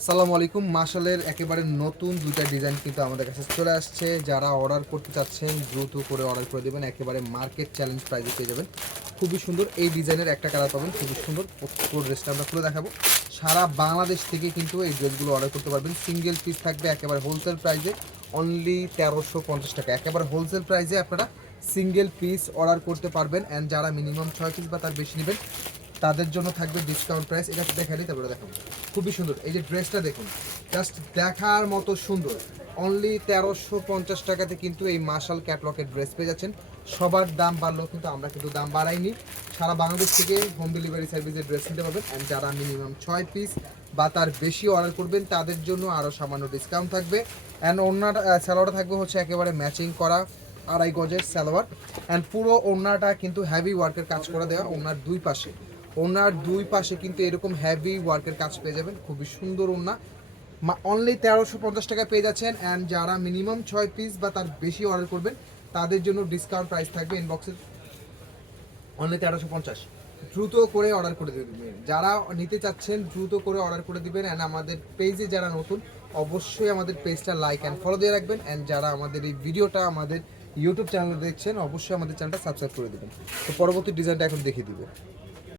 আসসালামু আলাইকুম। মাশালের একেবারে নতুন দুইটা ডিজাইন কিন্তু আমাদের কাছে চলে আসছে। যারা অর্ডার করতে চাচ্ছেন দ্রুত করে অর্ডার করে দেবেন, একেবারে মার্কেট চ্যালেঞ্জ প্রাইসে পেয়ে যাবেন। খুবই সুন্দর এই ডিজাইনের একটা কালার পাবেন, খুবই সুন্দর। পুরো ড্রেসটা আমরা খুলে দেখাবো। সারা বাংলাদেশ থেকে কিন্তু এই ড্রেসগুলো অর্ডার করতে পারবেন। সিঙ্গেল পিস থাকবে একেবারে হোলসেল প্রাইসে, অনলি 1350 টাকা। একেবারে হোলসেল প্রাইসে আপনারা সিঙ্গেল পিস অর্ডার করতে পারবেন। অ্যান্ড যারা মিনিমাম 6 পিস বা তার বেশি নেবেন তাদের জন্য থাকবে ডিসকাউন্ট প্রাইস। এটা দেখালি তারপরে দেখাবো। খুবই সুন্দর এই যে ড্রেসটা দেখুন, জাস্ট দেখার মতো সুন্দর। অনলি 1350 টাকাতে কিন্তু এই মার্শাল ক্যাটলকের ড্রেস পেয়ে যাচ্ছেন। সবার দাম বাড়লেও কিন্তু আমরা কিন্তু দাম বাড়াইনি। সারা বাংলাদেশ থেকে হোম ডেলিভারি সার্ভিসের ড্রেস নিতে পারবেন। অ্যান্ড যারা মিনিমাম 6 পিস বা তার বেশি অর্ডার করবেন তাদের জন্য আরও সামান্য ডিসকাউন্ট থাকবে। অ্যান্ড ওনার স্যালোয়ারটা থাকবে হচ্ছে একেবারে ম্যাচিং করা 2.5 গজের সালোয়ার। অ্যান্ড পুরো ওড়নাটা কিন্তু হেভি ওয়ার্কের কাজ করে দেওয়া। ওনার দুই পাশে কিন্তু এরকম হেভি ওয়ার্কের কাজ পেয়ে যাবেন। খুবই সুন্দর ওড়না, অনলি 1350 টাকায় পেয়ে যাচ্ছেন। অ্যান্ড যারা মিনিমাম 6 পিস বা তার বেশি অর্ডার করবেন তাদের জন্য ডিসকাউন্ট প্রাইস থাকবে ইনবক্সে অনলি 1350। দ্রুত করে অর্ডার করে দেবেন, যারা নিতে চাচ্ছেন দ্রুত করে অর্ডার করে দিবেন। অ্যান্ড আমাদের পেজে যারা নতুন অবশ্যই আমাদের পেজটা লাইক অ্যান্ড ফলো দিয়ে রাখবেন। অ্যান্ড যারা আমাদের এই ভিডিওটা আমাদের ইউটিউব চ্যানেলে দেখছেন অবশ্যই আমাদের চ্যানেলটা সাবস্ক্রাইব করে দেবেন। তো পরবর্তী ডিজাইনটা এখন দেখিয়ে দিবে।